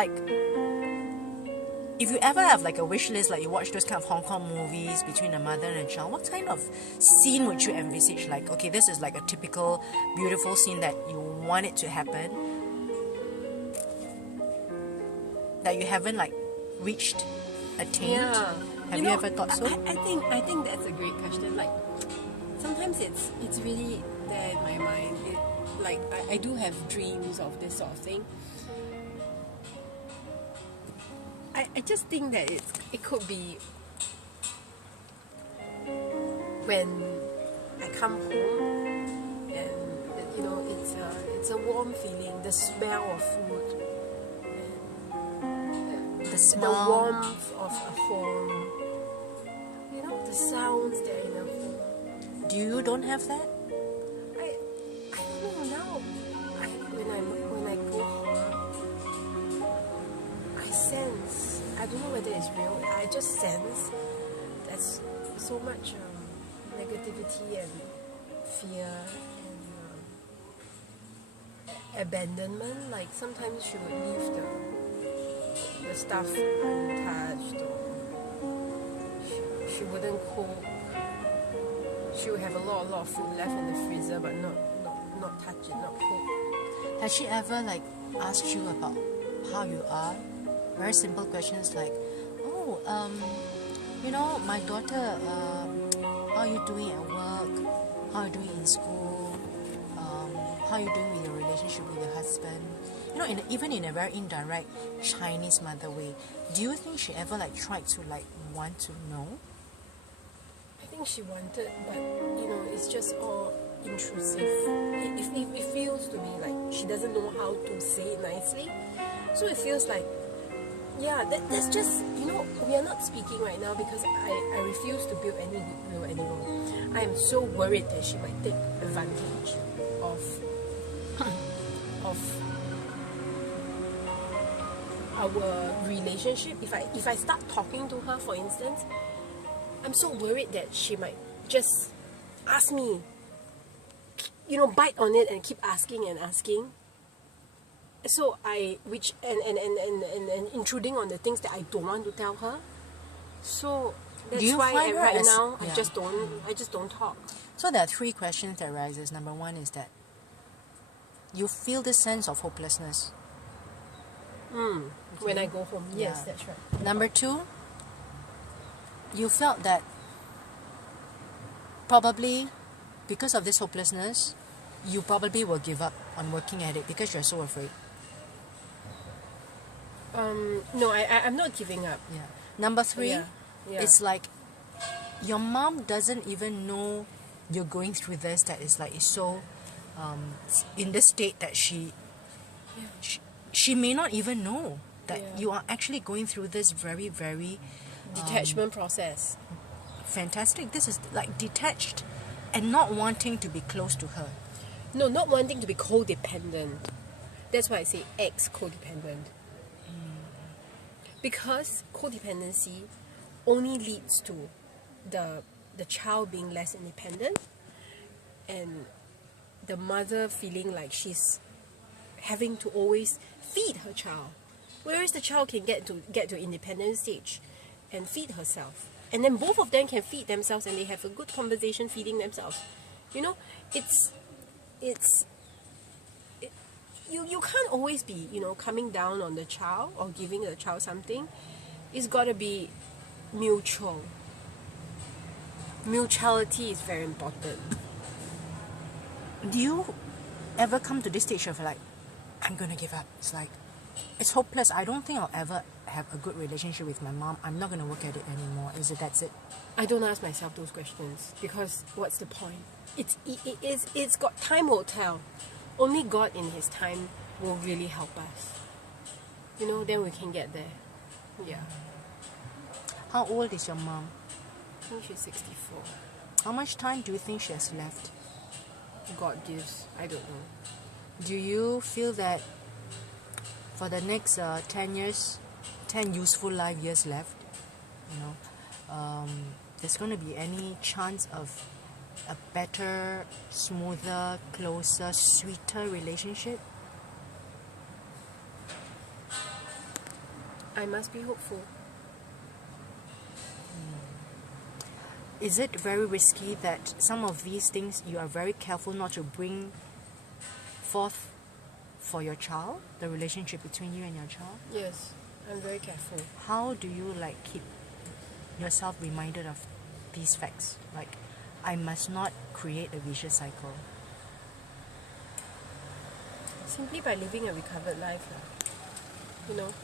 like, if you ever have like a wish list, like you watch those kind of Hong Kong movies between a mother and a child, what kind of scene would you envisage? Like, okay, this is like a typical beautiful scene that you want it to happen, that you haven't like reached, attained. Yeah. Have you ever thought so? I think that's a great question. Like, sometimes it's really there in my mind. I do have dreams of this sort of thing. I just think that it could be when I come home and it's a warm feeling, the smell of food, and the warmth of a home, the sounds that are in a home. Do you don't have that? I don't know now. When I go home, I sense. I don't know whether it's real. I just sense there's so much negativity and fear and abandonment. Like sometimes she would leave the stuff untouched, or she wouldn't cook. She would have a lot of food left in the freezer, but not touch it, not cook. Has she ever like asked you about how you are? Very simple questions like, my daughter, how are you doing at work? How are you doing in school? How are you doing with your relationship with your husband? Even in a very indirect Chinese mother way, do you think she ever like tried to like want to know? I think she wanted, but it's just all intrusive. It feels to me like she doesn't know how to say it nicely. So it feels like, that's just, we are not speaking right now because I refuse to build any goodwill anymore. I am so worried that she might take advantage of our relationship. If I start talking to her, for instance, I'm so worried that she might just ask me, bite on it and keep asking and asking. So and intruding on the things that I don't want to tell her. So that's why right now I just don't talk. So there are three questions that arises. Number one is that you feel this sense of hopelessness. Okay. When I go home, yes, that's right. Number two, you felt that probably because of this hopelessness, you probably will give up on working at it because you're so afraid. No, I'm not giving up. Yeah. Number three, it's like your mom doesn't even know you're going through this. That is like, it's so in the state that she may not even know that you are actually going through this very, very detachment process. Fantastic. This is like detached and not wanting to be close to her. No, not wanting to be codependent. That's why I say ex-codependent. Because codependency only leads to the child being less independent and the mother feeling like she's having to always feed her child, whereas the child can get to independent stage and feed herself, and then both of them can feed themselves and they have a good conversation feeding themselves. You can't always be coming down on the child or giving the child something. It's got to be mutual. Mutuality is very important. Do you ever come to this stage of like, I'm gonna give up? It's like, it's hopeless. I don't think I'll ever have a good relationship with my mom. I'm not gonna work at it anymore. That's it? I don't ask myself those questions because what's the point? It's got time will tell. Only God in His time will really help us. Then we can get there. Yeah. How old is your mom? I think she's 64. How much time do you think she has left? God gives. I don't know. Do you feel that for the next 10 years, 10 useful life years left, there's going to be any chance of a better, smoother, closer, sweeter relationship? I must be hopeful. Is it very risky that some of these things you are very careful not to bring forth for your child, the relationship between you and your child? Yes, I'm very careful. How do you like keep yourself reminded of these facts? Like, I must not create a vicious cycle. Simply by living a recovered life, you know.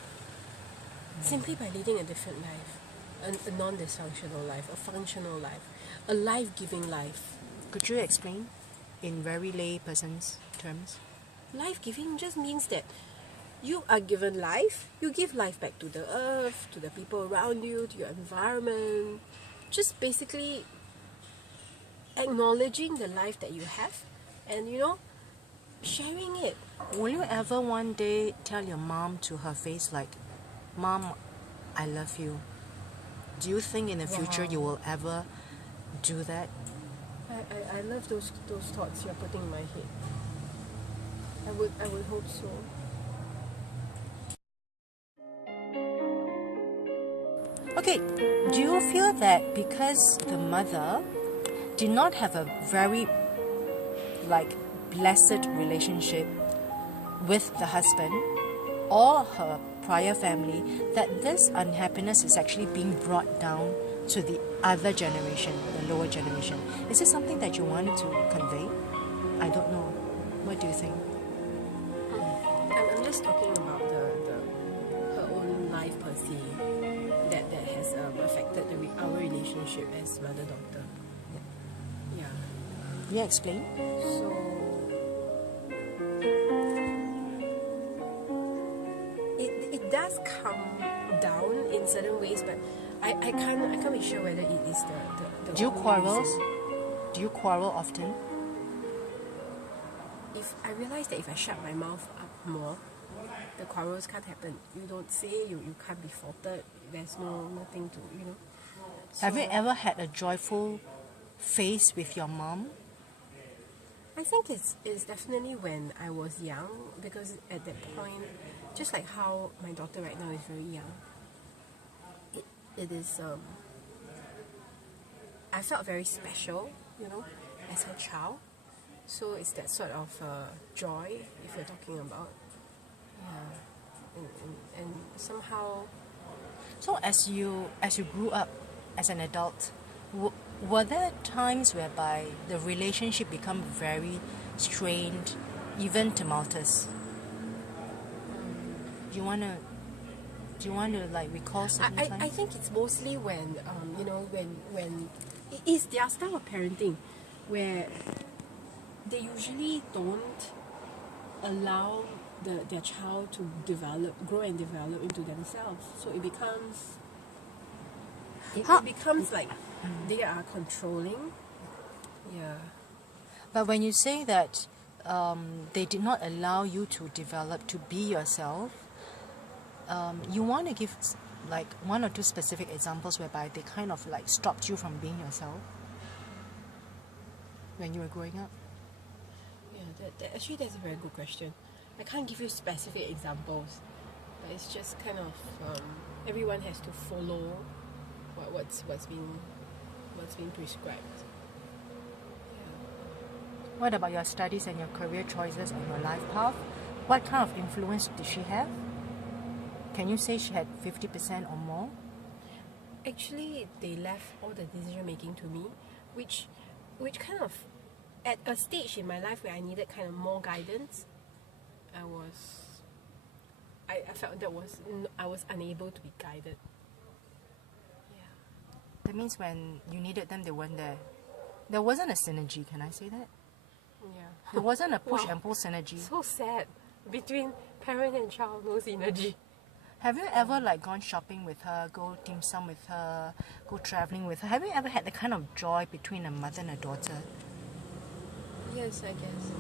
Simply by leading a different life, a non-dysfunctional life, a functional life, a life-giving life. Could you explain in very lay person's terms? Life-giving just means that you are given life, you give life back to the earth, to the people around you, to your environment. Just basically acknowledging the life that you have and, you know, sharing it. Will you ever one day tell your mom to her face like, Mom, I love you? Do you think in the future you will ever do that? I love those thoughts you're putting in my head. I would hope so. Okay, do you feel that because the mother did not have a very blessed relationship with the husband or her prior family, that this unhappiness is actually being brought down to the other generation, the lower generation? Is this something that you wanted to convey? I don't know. What do you think? I'm just talking about her own life per se that has affected our relationship as mother-daughter. Yeah. Yeah, explain. So it does come down in certain ways, but I can't be sure whether it is the Do you quarrel? reason. Do you quarrel often? If I realize that if I shut my mouth up more, the quarrels can't happen. You don't say, you can't be faulted. There's nothing to, you know. So, Have you ever had a joyful phase with your mom? I think it's definitely when I was young, because at that point, just like how my daughter right now is very young, it is I felt very special, you know, as her child. So it's that sort of joy, if you're talking about, yeah, and somehow. So as you grew up as an adult, were there times whereby the relationship become very strained, even tumultuous? Do you want to like recall certain times? I think it's mostly when you know, when it is their style of parenting where they usually don't allow their child to grow and develop into themselves. So it becomes like they are controlling. Yeah. But when you say that they did not allow you to develop, to be yourself, you want to give like one or two specific examples whereby they kind of like stopped you from being yourself when you were growing up? Yeah, actually that's a very good question. I can't give you specific examples, but it's just kind of everyone has to follow what's being prescribed. Yeah. What about your studies and your career choices and your life path? What kind of influence did she have? Can you say she had 50% or more? Actually, they left all the decision making to me, which kind of, at a stage in my life where I needed kind of more guidance, I felt I was unable to be guided. Yeah. That means when you needed them, they weren't there. There wasn't a synergy, can I say that? Yeah. There wasn't a push Wow. and pull synergy. So sad. Between parent and child, no synergy. Have you ever like gone shopping with her, go dim sum with her, go traveling with her? Have you ever had the kind of joy between a mother and a daughter? Yes, I guess.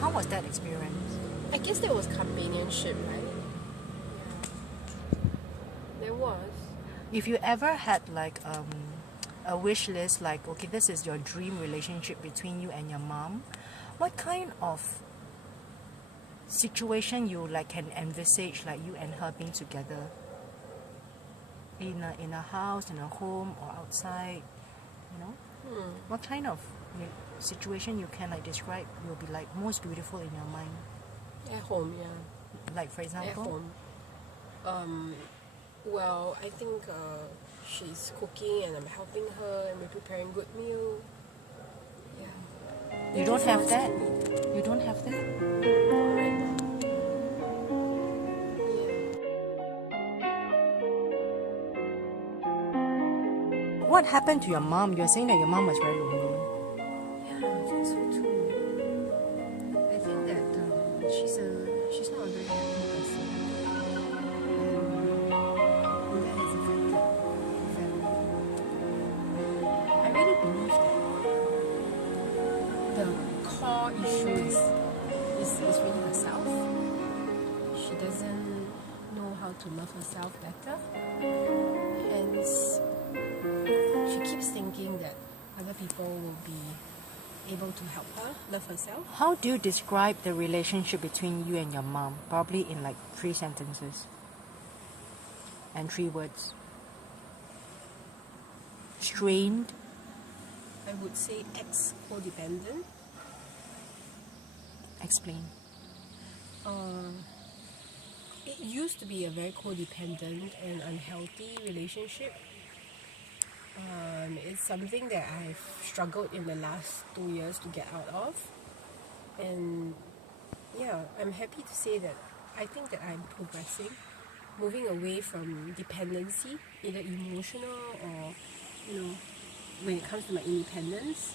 How was that experience? I guess there was companionship, right? Yeah. There was. If you ever had like a wish list, like okay, this is your dream relationship between you and your mom, what kind of situation you like can envisage like you and her being together? in a house, in a home, or outside, you know, what kind of situation you can like describe will be like most beautiful in your mind? At home, yeah. Like for example, At home. Well, I think she's cooking and I'm helping her and we're preparing good meal. Yeah. you don't have that. You don't have that. Not right now. Yeah. What happened to your mom? You're saying that your mom was very lonely. Yeah, I think so too. I think that she's not a very happy person. And that has affected the family. I really believe that the core issue is really herself. She doesn't know how to love herself better. Hence, she keeps thinking that other people will be able to help her love herself. How do you describe the relationship between you and your mom? Probably in like 3 sentences and 3 words. Strained. I would say ex-codependent. Explain. It used to be a very codependent and unhealthy relationship. It's something that I've struggled in the last 2 years to get out of. And yeah, I'm happy to say that I think that I'm progressing, moving away from dependency, either emotional or, when it comes to my independence.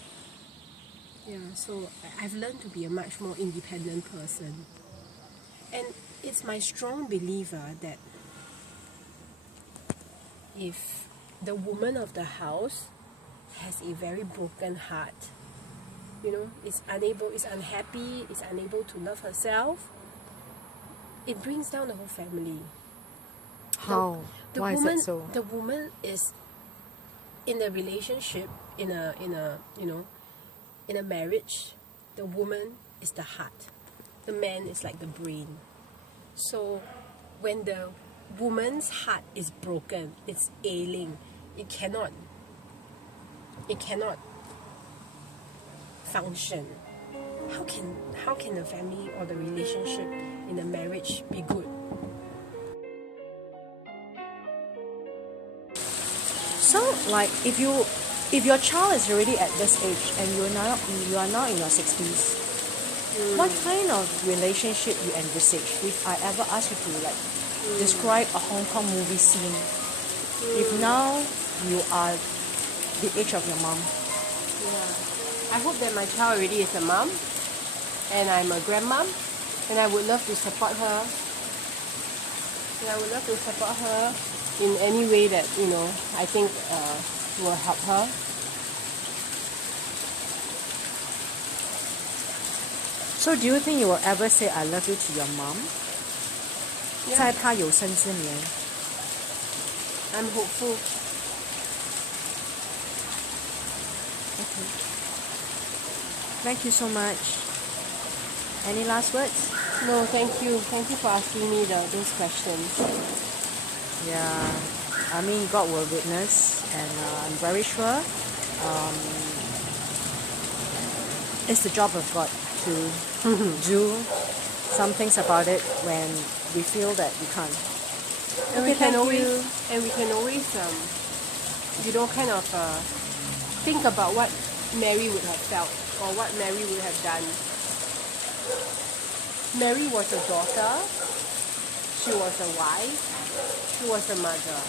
Yeah, so I've learned to be a much more independent person. And it's my strong belief that if the woman of the house has a very broken heart, is unhappy, is unable to love herself, it brings down the whole family. How? Why is that so? The woman is in a relationship, in a marriage. The woman is the heart. The man is like the brain. So when the woman's heart is broken, it's ailing, it cannot function. How can the family or the relationship in a marriage be good? So like if your child is already at this age and you are now in your 60s, what kind of relationship you envisage? If I ever ask you to like describe a Hong Kong movie scene, if now you are the age of your mom. Yeah. I hope that my child already is a mom and I'm a grandmom, and I would love to support her. And I would love to support her in any way that I think will help her. So do you think you will ever say I love you to your mom? Yeah. 在她有生之年 I'm hopeful. Okay. Thank you so much. Any last words? No, thank you. Thank you for asking me those questions. Yeah, I mean God will witness, and I'm very sure it's the job of God to do some things about it when we feel that we can't. And Okay, we can thank always, you. kind of think about what Mary would have felt or what Mary would have done. Mary was a daughter, she was a wife, she was a mother.